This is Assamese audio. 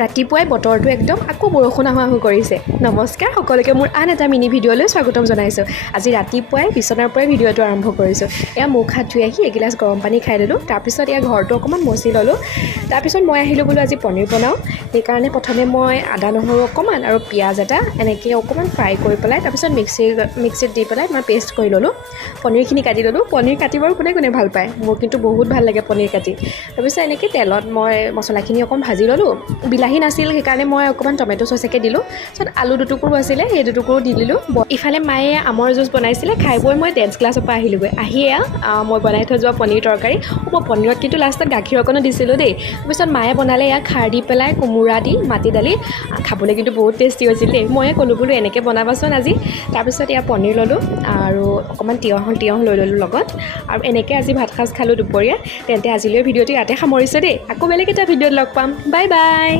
ৰাতিপুৱাই বতৰটো একদম আকৌ বৰষুণ আহোঁ কৰিছে। নমস্কাৰ সকলোকে মোৰ আন এটা মিনি ভিডিঅ'লৈ স্বাগতম জনাইছোঁ। আজি ৰাতিপুৱাই বিচনাৰ পৰাই ভিডিঅ'টো আৰম্ভ কৰিছোঁ। এয়া মুখ হাত ধুই আহি এগিলাচ গৰম পানী খাই ল'লোঁ। তাৰপিছত এয়া ঘৰটো অকণমান মচি ল'লোঁ। তাৰপিছত মই আহিলোঁ বোলো আজি পনীৰ বনাওঁ। সেইকাৰণে প্ৰথমে মই আদা নহৰু অকণমান আৰু পিঁয়াজ এটা এনেকৈ অকণমান ফ্ৰাই কৰি পেলাই তাৰপিছত মিক্সিত দি পেলাই মই পেষ্ট কৰি ল'লোঁ। পনীৰখিনি কাটি ল'লোঁ। পনীৰ কাটিবৰ কোনে ভাল পায়, মোৰ কিন্তু বহুত ভাল লাগে পনীৰ কাটি। তাৰপিছত এনেকৈ তেলত মই মছলাখিনি অকণ ভাজি ল'লোঁ। বিলাহী নাছিল সেইকাৰণে মই অকণমান টমেটো চচকৈ দিলোঁ। তাৰপিছত আলু দুটুকুৰো আছিলে, সেই দুটুকুৰো দি দিলোঁ। ইফালে মায়ে আমৰ জুচ বনাইছিলে, খাই বৈ মই ডেন্স ক্লাছৰ পৰা আহিলোঁগৈ। আহিয়ে মই বনাই থৈ যোৱা পনীৰ তৰকাৰী। মই পনীৰত কিন্তু লাষ্টত গাখীৰ অকণো দিছিলোঁ দেই। তাৰপিছত মায়ে বনালে ইয়াক খাৰ দি পেলাই কোমোৰা দি মাটি দালি, খাবলৈ কিন্তু বহুত টেষ্টি হৈছিল দেই। ময়ে ক'লোঁ বোলো এনেকৈ বনাবাচোন আজি। তাৰপিছত এয়া পনীৰ ল'লোঁ আৰু অকণমান তিয়ঁহ লৈ ল'লোঁ লগত, আৰু এনেকৈ আজি ভাত সাজ খালোঁ দুপৰীয়া। তেন্তে আজিলৈ ভিডিঅ'টো ইয়াতে সামৰিছোঁ দেই। আকৌ বেলেগ এটা ভিডিঅ'ত লগ পাম। Bye bye.